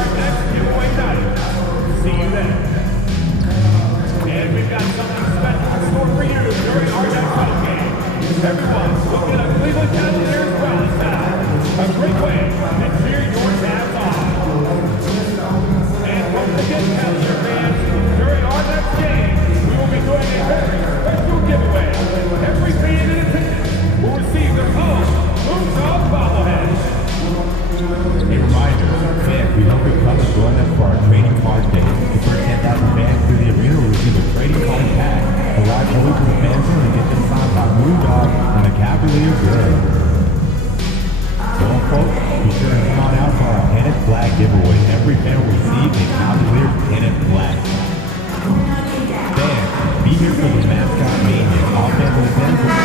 our next giveaway night. See you then. And we've got something special in store for you during our next home game. Everyone, look at a Cleveland Cavaliers rally sound. A great way to cheer your tabs on. And don't forget, Cavalier fans, during our next game, we will be doing a very special giveaway. Every fan in attendance will receive their own Moonshot bobblehead. A reminder, fans, we hope you come and join us for our trading card day. The first 10,000 fans through the arena will receive a trading card pack. Arrive early to the fan zone and get them signed by Moondog and a Cavalier girl. So, folks, be sure to come on out for our pennant flag giveaway. Every fan will receive a Cavalier pennant flag. Fans, be here for the mascot mania. All fans in attendance.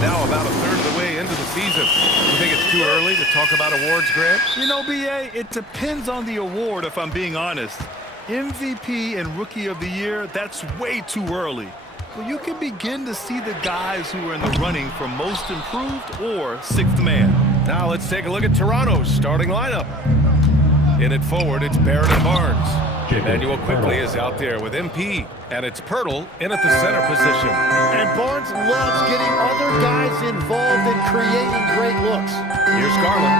Now about a third of the way into the season. You think it's too early to talk about awards, Grant? You know, B.A., it depends on the award, if I'm being honest. MVP and Rookie of the Year, that's way too early. Well, you can begin to see the guys who are in the running for Most Improved or Sixth Man. Now let's take a look at Toronto's starting lineup. In it forward, it's Barrett and Barnes. Emmanuel quickly is out there with MP, and it's Pirtle in at the center position. And Barnes loves getting other guys involved in creating great looks. Here's Garland.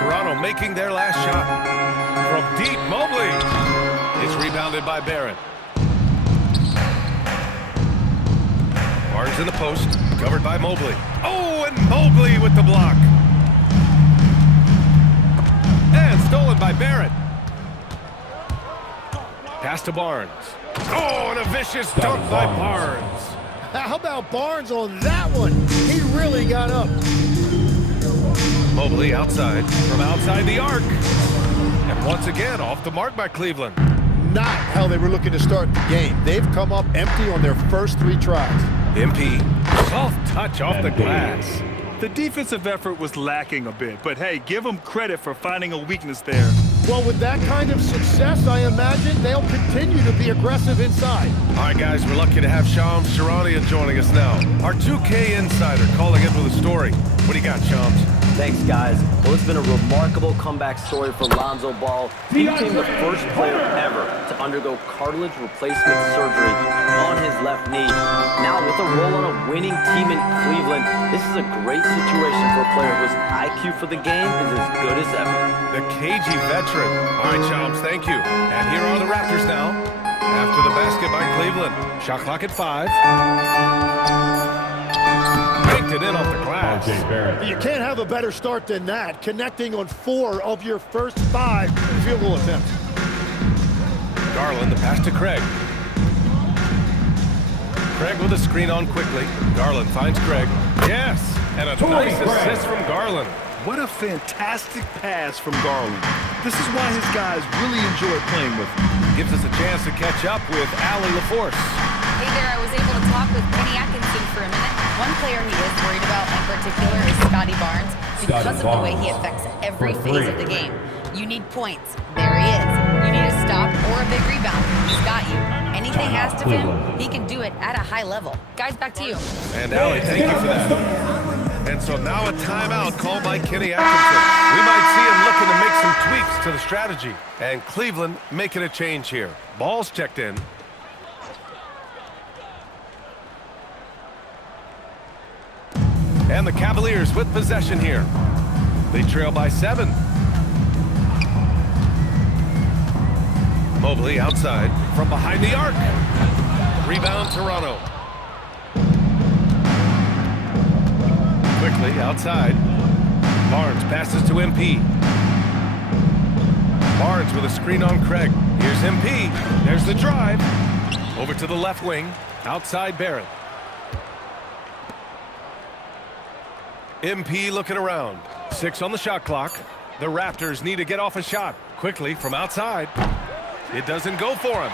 Toronto making their last shot. From deep, Mobley. It's rebounded by Barrett. Barnes in the post, covered by Mobley. Oh, and Mobley with the block. And stolen by Barrett. Pass to Barnes. Oh, and a vicious dunk by Barnes. How about Barnes on that one? He really got up. Mobley outside, from outside the arc. And once again, off the mark by Cleveland. Not how they were looking to start the game. They've come up empty on their first 3 tries. MP, soft touch off the glass. The defensive effort was lacking a bit, but hey, give them credit for finding a weakness there. Well, with that kind of success, I imagine they'll continue to be aggressive inside. All right, guys, we're lucky to have Shams Charania joining us now. Our 2K insider calling in with a story. What do you got, Shams? Thanks, guys. Well, it's been a remarkable comeback story for Lonzo Ball. He became the first player ever to undergo cartilage replacement surgery on his left knee. Now, with a role on a winning team in Cleveland, this is a great situation for a player whose IQ for the game is as good as ever. The cagey veteran. All right, Shams, thank you. And here are the Raptors now. After the basket by Cleveland. Shot clock at 5. Banked it in off the glass. You can't have a better start than that, connecting on 4 of your first 5 field goal attempts. Garland, the pass to Craig. Craig with a screen on quickly. Garland finds Craig. Yes, and a nice assist from Garland. What a fantastic pass from Garland. This is why his guys really enjoy playing with him. Gives us a chance to catch up with Allie LaForce. Hey there, I was able to talk with Kenny Atkinson for a minute. One player he is worried about in particular is Scotty Barnes because of the way he affects every phase of the game. You need points. There he is. You need a stop or a big rebound. He's got you. Anything asked of him, he can do it at a high level. Guys, back to you. And Allie, thank you for that. And so now a timeout called by Kenny Atkinson. We might see him looking to make some tweaks to the strategy. And Cleveland making a change here. Ball's checked in. And the Cavaliers with possession here. They trail by 7. Mobley outside from behind the arc. Rebound Toronto. Quickly outside. Barnes passes to MP. Barnes with a screen on Craig. Here's MP. There's the drive. Over to the left wing. Outside Barrett. MP looking around. 6 on the shot clock. The Raptors need to get off a shot. Quickly from outside. It doesn't go for him.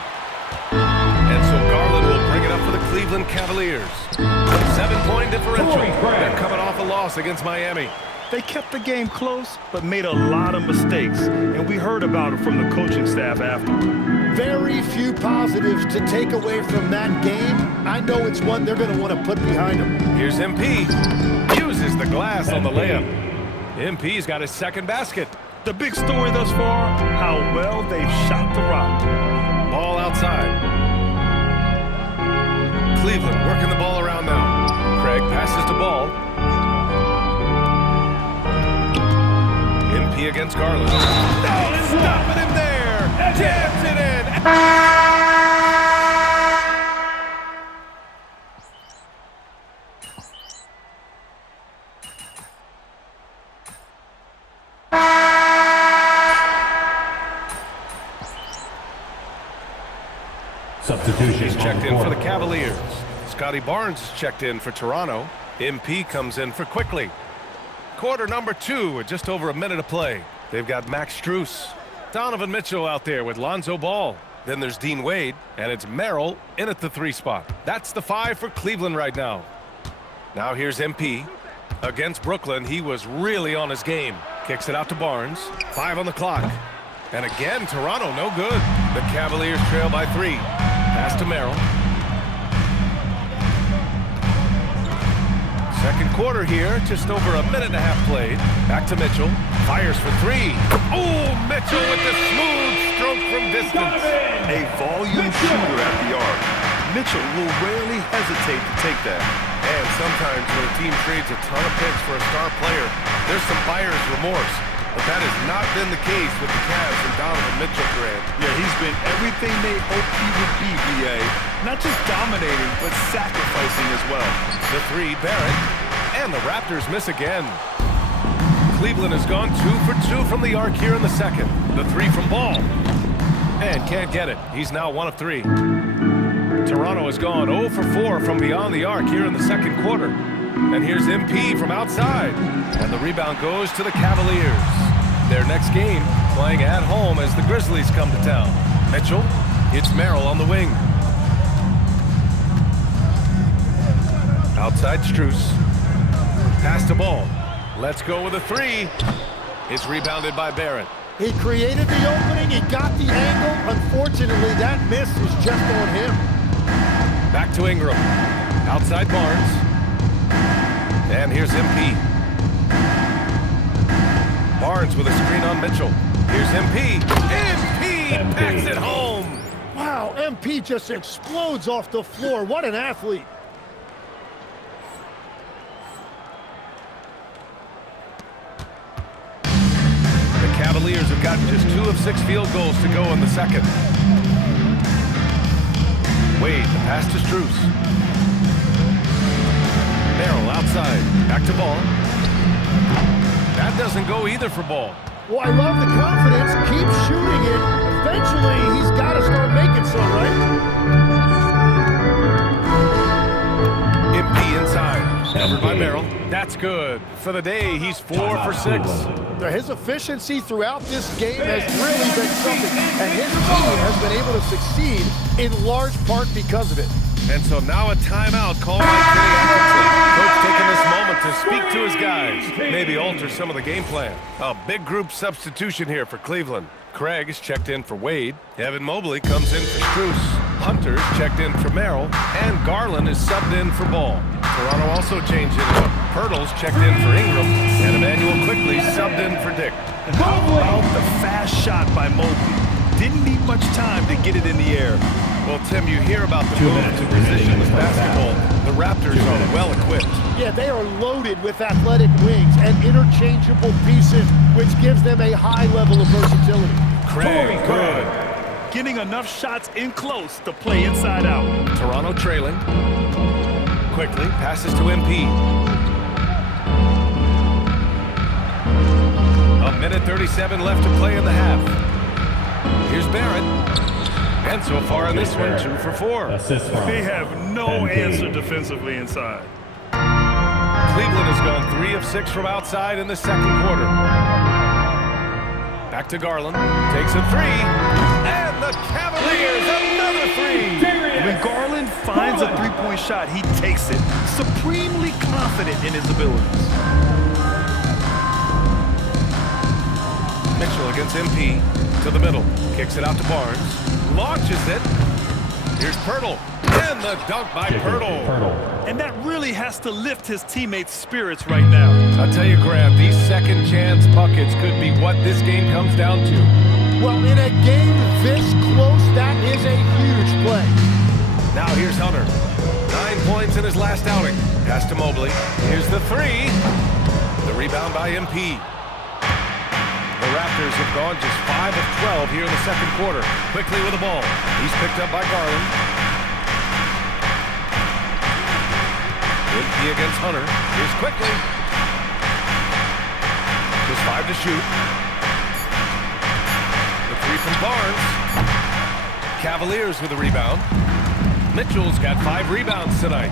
And so Garland will bring it up for the Cleveland Cavaliers. 7-point differential. They're coming off a loss against Miami. They kept the game close, but made a lot of mistakes, and we heard about it from the coaching staff afterward. Very few positives to take away from that game. I know it's one they're going to want to put behind them. Here's MP. Uses the glass on the layup. MP's got his second basket. The big story thus far, how well they've shot the rock. Ball outside. Cleveland working the ball around now. Craig passes to Ball. MP against Garland. No, stopping him there. Jams it in. Substitution. He's checked in for the Cavaliers. Scotty Barnes is checked in for Toronto. MP comes in for Quickly. Quarter number 2 with just over a minute of play. They've got Max Strus. Donovan Mitchell out there with Lonzo Ball. Then there's Dean Wade, and it's Merrill in at the 3 spot. That's the 5 for Cleveland right now. Now here's MP. Against Brooklyn, he was really on his game. Kicks it out to Barnes. 5 on the clock. And again, Toronto no good. The Cavaliers trail by 3. Pass to Merrill. Second quarter here, just over a minute and a half played. Back to Mitchell. Fires for 3. Oh, Mitchell with the smooth stroke from distance. A volume shooter at the arc. Mitchell will rarely hesitate to take that. And sometimes when a team trades a ton of picks for a star player, there's some buyer's remorse. But that has not been the case with the Cavs and Donovan Mitchell, Grant. Yeah, he's been everything they hoped he would be, B.A. Not just dominating, but sacrificing as well. The 3, Barrett. And the Raptors miss again. Cleveland has gone 2 for 2 from the arc here in the second. The 3 from Ball. And can't get it. He's now 1 of 3. Toronto has gone 0 for 4 from beyond the arc here in the second quarter. And here's MP from outside. And the rebound goes to the Cavaliers. Their next game playing at home as the Grizzlies come to town. Mitchell, it's Merrill on the wing. Outside Strus. Pass to Ball. Let's go with a 3. It's rebounded by Barrett. He created the opening. He got the angle. Unfortunately, that miss is just on him. Back to Ingram. Outside Barnes. And here's MP. Barnes with a screen on Mitchell. Here's MP. MP packs it home. Wow, MP just explodes off the floor. What an athlete. The Cavaliers have gotten just 2 of 6 field goals to go in the second. Wade, the pass to Strus. Merrill outside. Back to Ball. That doesn't go either for Ball. Well, I love the confidence. Keep shooting it. Eventually, he's got to start making some, right? MP inside. Covered by Merrill. That's good. For the day, he's 4 for 6. His efficiency throughout this game has really been something, and his team has been able to succeed in large part because of it. And so now a timeout called by Kenny Atkinson. Coach taking this moment to speak to his guys, maybe alter some of the game plan. A big group substitution here for Cleveland. Craig is checked in for Wade. Evan Mobley comes in for Strus. Hunter's checked in for Merrill. And Garland is subbed in for Ball. Toronto also changed it up. Pirtle's checked in for Ingram. And Emmanuel Quickly subbed in for Dick. How about the fast shot by Mobley? Didn't need much time to get it in the air. Well, Tim, you hear about the move to positionless basketball. The Raptors are well equipped. Yeah, they are loaded with athletic wings and interchangeable pieces, which gives them a high level of versatility. Craig, good. Getting enough shots in close to play inside out. Toronto trailing. Quickly passes to MP. A minute 37 left to play in the half. Here's Barrett. And so far in this one, 2 for 4. They have no answer defensively inside. Cleveland has gone 3 of 6 from outside in the second quarter. Back to Garland. Takes a 3. And the Cavaliers, another 3. When Garland finds a three-point shot, he takes it, supremely confident in his abilities. Mitchell against MP. To the middle. Kicks it out to Barnes. Launches it. Here's Pirtle. And the dunk by Pirtle. And that really has to lift his teammates' spirits right now. I'll tell you, Grant, these second chance buckets could be what this game comes down to. Well, in a game this close, that is a huge play. Now here's Hunter. 9 points in his last outing. Pass to Mobley. Here's the three. The rebound by MP. The Raptors have gone just 5 of 12 here in the second quarter. Quickly with the ball. He's picked up by Garland. MP against Hunter. Here's quickly. Just 5 to shoot. The three from Barnes. Cavaliers with a rebound. Mitchell's got 5 rebounds tonight.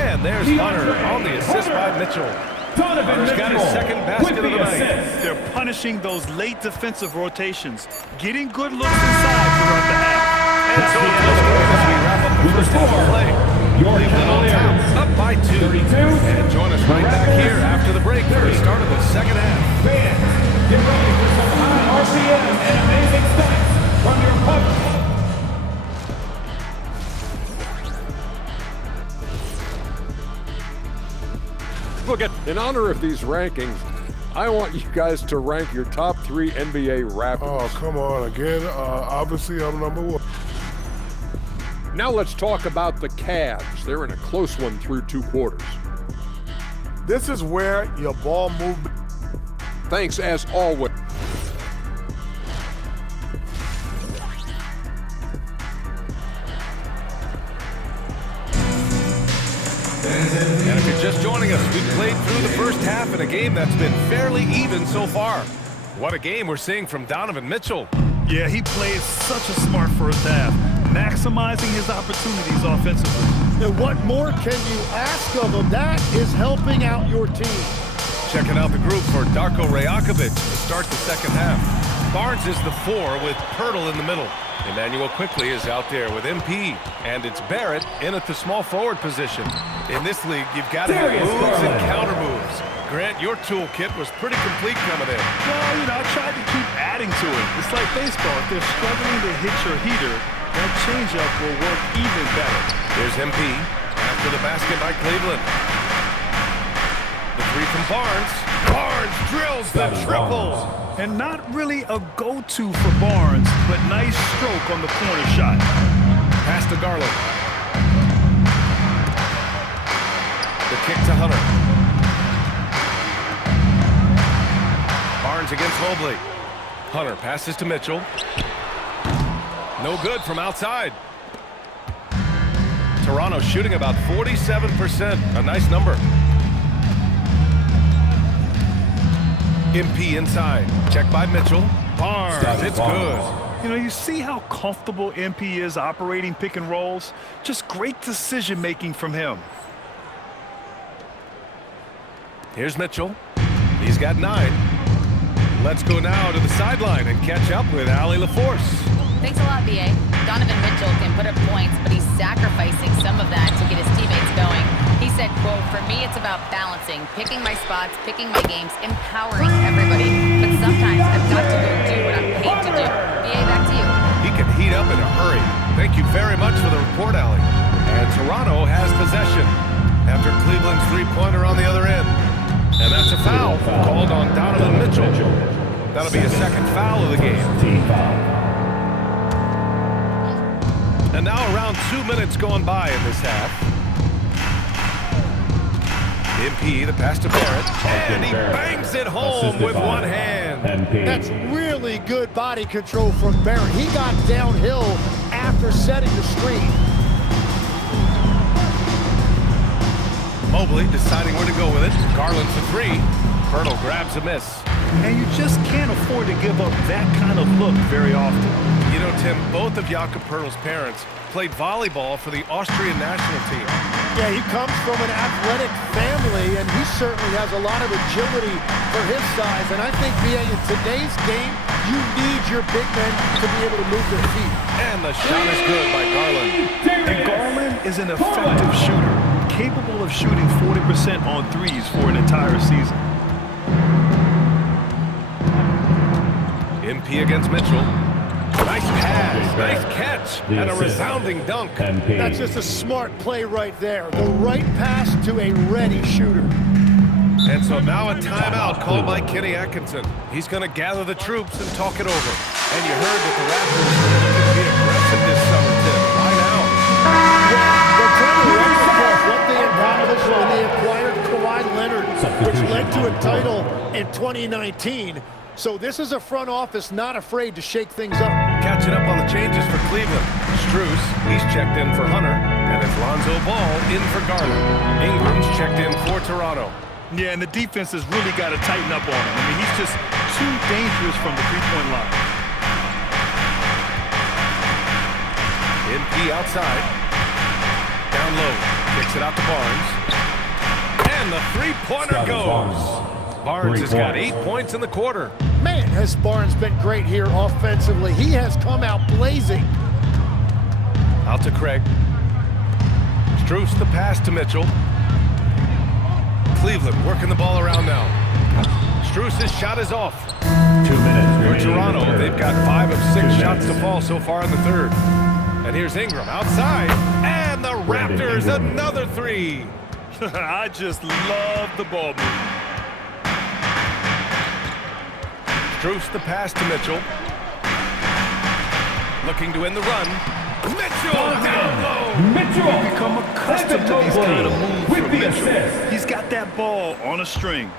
And there's Hunter on the assist by Mitchell. Hunter's got his second basket of the night. They're punishing those late defensive rotations, getting good looks inside throughout the half. And so it goes as we wrap up the first half of play. Cleveland on top, up by 2. And join us right back here after the break for the start of the second half. Fans, get ready for some high RPM and amazing stunts from your opponent. Look, in honor of these rankings, I want you guys to rank your top 3 NBA Raptors. Oh, come on again. Obviously, I'm number 1. Now let's talk about the Cavs. They're in a close one through 2 quarters. This is where your ball movement. Thanks, as always. And if you're just joining us, we've played through the first half in a game that's been fairly even so far. What a game we're seeing from Donovan Mitchell. Yeah, he played such a smart first half, maximizing his opportunities offensively. And what more can you ask of him? That is helping out your team. Checking out the group for Darko Rajakovic to start the second half. Barnes is the 4 with Pirtle in the middle. Emmanuel quickly is out there with MP, and it's Barrett in at the small forward position. In this league, you've got to have moves and counter moves. Grant, your toolkit was pretty complete coming in. Well, I tried to keep adding to it. It's like baseball. If they're struggling to hit your heater, that changeup will work even better. Here's MP after the basket by Cleveland. The 3 from Barnes. Barnes drills the triple. And not really a go-to for Barnes, but nice stroke on the corner shot. Pass to Garland. The kick to Hunter. Barnes against Mobley. Hunter passes to Mitchell. No good from outside. Toronto shooting about 47%. A nice number. MP inside. Check by Mitchell. Barnes. It's good. You see how comfortable MP is operating pick and rolls? Just great decision-making from him. Here's Mitchell. He's got 9. Let's go now to the sideline and catch up with Allie LaForce. Thanks a lot, B.A. Donovan Mitchell can put up points, but he's sacrificing some of that to get his teammates going. He said, quote, "For me, it's about balancing, picking my spots, picking my games, empowering everybody. But sometimes I've got to go do what I'm paid to do." B.A., back to you. He can heat up in a hurry. Thank you very much for the report, Allie. And Toronto has possession after Cleveland's three-pointer on the other end. And that's a foul called on Donovan Mitchell. That'll be a second foul of the game. And now around 2 minutes going by in this half. MP, the pass to Barrett, and he bangs it home with one hand. That's really good body control from Barrett. He got downhill after setting the screen. Mobley deciding where to go with it. Garland for 3. Pirtle grabs a miss. And you just can't afford to give up that kind of look very often. You know, Tim, both of Jakob Pirtle's parents played volleyball for the Austrian national team. Yeah, he comes from an athletic family, and he certainly has a lot of agility for his size. And I think, B.A., in today's game, you need your big men to be able to move their feet. And the shot is good by Garland. And Garland is an effective shooter, capable of shooting 40% on threes for an entire season. MP against Mitchell. Nice pass, nice catch, and a resounding dunk. That's just a smart play right there. The right pass to a ready shooter. And so now a timeout called by Kenny Atkinson. He's going to gather the troops and talk it over. And you heard that the Raptors are looking to be aggressive this summer, Tim. Why now? They're trying to replicate what they accomplished when they acquired Kawhi Leonard, which led to a title in 2019. So this is a front office not afraid to shake things up. Catching up on the changes for Cleveland. Strus, he's checked in for Hunter. And it's Lonzo Ball in for Garland. Ingram's checked in for Toronto. Yeah, and the defense has really got to tighten up on him. I mean, he's just too dangerous from the three-point line. MP outside. Down low. Kicks it out to Barnes. And the three-pointer goes. Barnes has got 8 points in the quarter. Man, has Barnes been great here offensively. He has come out blazing. Out to Craig. Strus the pass to Mitchell. Cleveland working the ball around now. Strus' shot is off. 2 minutes For Toronto, they've got 5 of 6 shots to fall so far in the third. And here's Ingram outside. And the Raptors, another three. I just love the ball move. Strus the pass to Mitchell. Looking to end the run. Mitchell down low. Mitchell Become accustomed to these kind of moves with from the Mitchell. assist. He's got that ball on a string.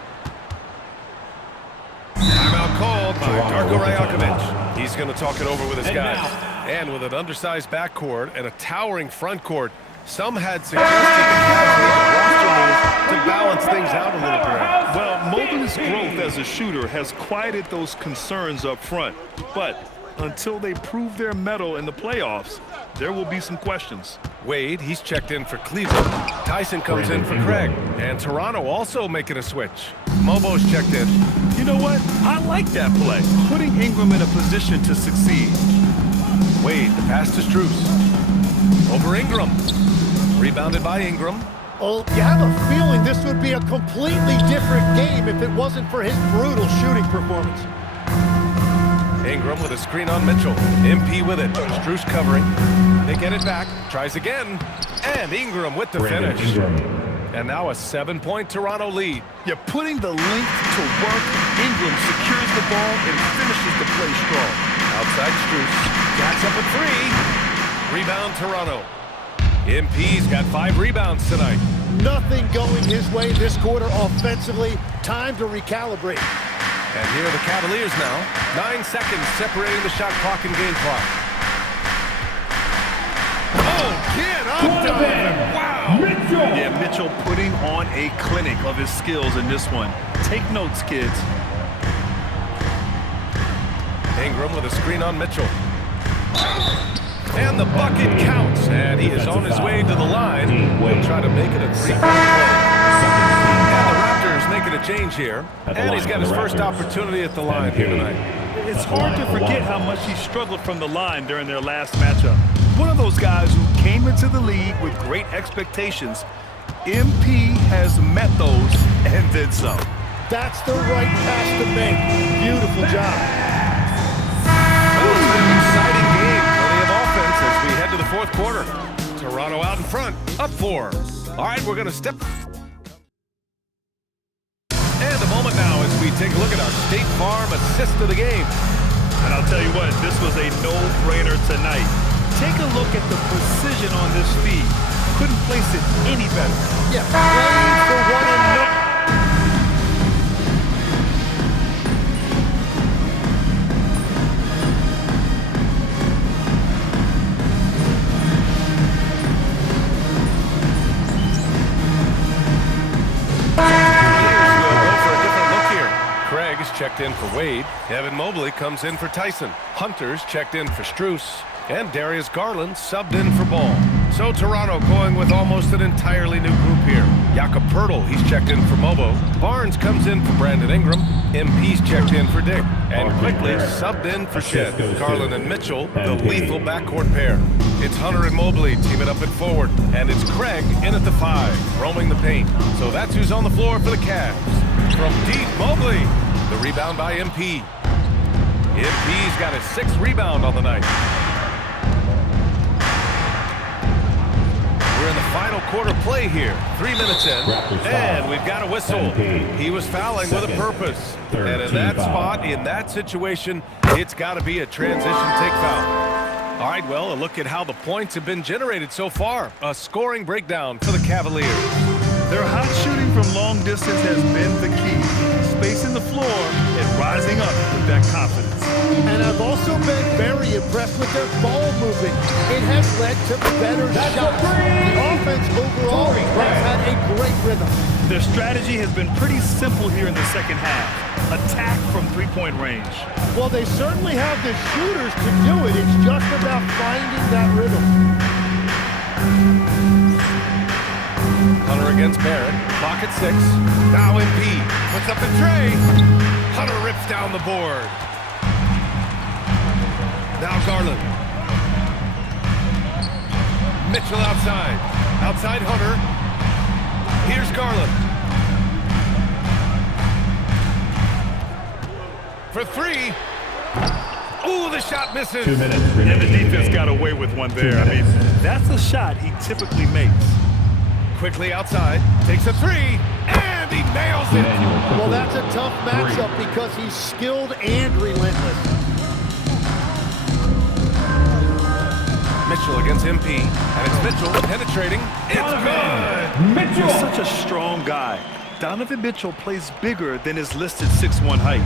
Timeout called by Toronto Darko with the Rajakovic. timeout. He's going to talk it over with his And guys. now. And with an undersized backcourt and a towering front court, some had suggested the Cavs need a roster move to balance things out a little bit. Well, Mobley's growth as a shooter has quieted those concerns up front. But until they prove their mettle in the playoffs, there will be some questions. Wade, he's checked in for Cleveland. Tyson comes in for Craig. And Toronto also making a switch. Mobo's checked in. You know what? I like that play. Putting Ingram in a position to succeed. Wade, the pass to Strus. Over Ingram. Rebounded by Ingram. Oh, you have a feeling this would be a completely different game if it wasn't for his brutal shooting performance. Ingram with a screen on Mitchell. MP with it. Strus covering. They get it back. Tries again. And Ingram with the finish. And now a 7-point Toronto lead. You're putting the length to work. Ingram secures the ball and finishes the play strong. Outside Strus. Jacks up a 3. Rebound Toronto. MP's got 5 rebounds tonight. Nothing going his way this quarter offensively. Time to recalibrate. And here are the Cavaliers now. 9 seconds separating the shot clock and game clock. Oh, get up, Donovan! Wow! Mitchell! Yeah, Mitchell putting on a clinic of his skills in this one. Take notes, kids. Ingram with a screen on Mitchell. And the bucket counts. And he is on his way to the line. He'll try to make it a 3-point play. And the Raptors making a change here. And he's got his first opportunity at the line here tonight. It's hard to forget how much he struggled from the line during their last matchup. One of those guys who came into the league with great expectations. MP has met those and then some. That's the right pass to make. Beautiful job. Well, it's been an exciting game. Plenty of offense as we head to the fourth quarter. Toronto out in front, up 4. All right, we're going to step. And a moment now as we take a look at our State Farm assist of the game. And I'll tell you what, this was a no-brainer tonight. Take a look at the precision on this feed. Couldn't place it any better. Yeah, playing for one another. Checked in for Wade. Evan Mobley comes in for Tyson. Hunter's checked in for Strus. And Darius Garland subbed in for Ball. So Toronto going with almost an entirely new group here. Jakob Poeltl, he's checked in for Mobo. Barnes comes in for Brandon Ingram. MP's checked in for Dick. And quickly subbed in for Shed. Garland and Mitchell, the lethal backcourt pair. It's Hunter and Mobley teaming up at forward. And it's Craig in at the 5, roaming the paint. So that's who's on the floor for the Cavs. From deep, Mobley. The rebound by MP. MP's got his 6th rebound on the night. We're in the final quarter play here. 3 minutes in, and we've got a whistle. He was fouling with a purpose. And in that spot, in that situation, it's got to be a transition take foul. All right, well, a look at how the points have been generated so far. A scoring breakdown for the Cavaliers. Their hot shooting from long distance has been the key. Spacing the floor and rising up with that confidence. And I've also been very impressed with their ball moving. It has led to better shots. The offense overall has had a great rhythm. Their strategy has been pretty simple here in the second half. Attack from three-point range. Well, they certainly have the shooters to do it. It's just about finding that rhythm. Hunter against Barrett. Clock at 6. Now MP puts up the tray. Hunter rips down the board. Now Garland. Mitchell outside. Outside Hunter. Here's Garland. For 3. Ooh, the shot misses. 2 minutes. And the defense got away with one there. I mean, that's a shot he typically makes. Quickly outside. Takes a 3. And he nails it. Well, that's a tough matchup because he's skilled and relentless. Mitchell against MP. And it's Mitchell penetrating. It's good. Mitchell. He's such a strong guy. Donovan Mitchell plays bigger than his listed 6'1" height.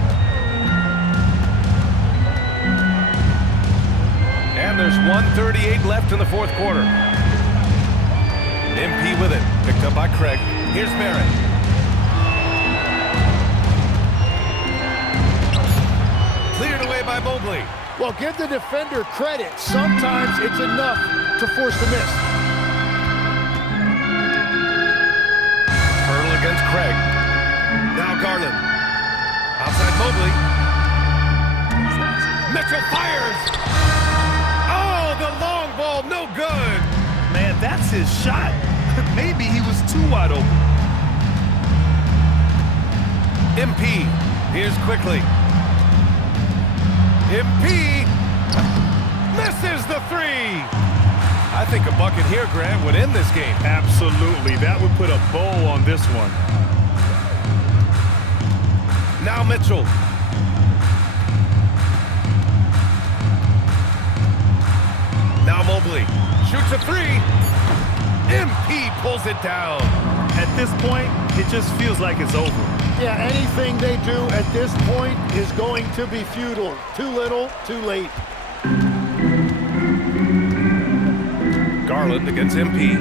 And there's 1:38 left in the 4th quarter. MP with it. Picked up by Craig. Here's Barrett. Cleared away by Mobley. Well, give the defender credit. Sometimes it's enough to force the miss. Hurdle against Craig. Now Garland. Outside Mobley. Mitchell fires. Oh, the long ball, no good. Man, that's his shot. Maybe he was too wide open. MP. Here's quickly. MP misses the 3. I think a bucket here, Grant, would end this game. Absolutely. That would put a bow on this one. Now Mitchell. Now Mobley. Shoots a 3. MP pulls it down. At this point, it just feels like it's over. Yeah, anything they do at this point is going to be futile. Too little, too late. Garland against MP.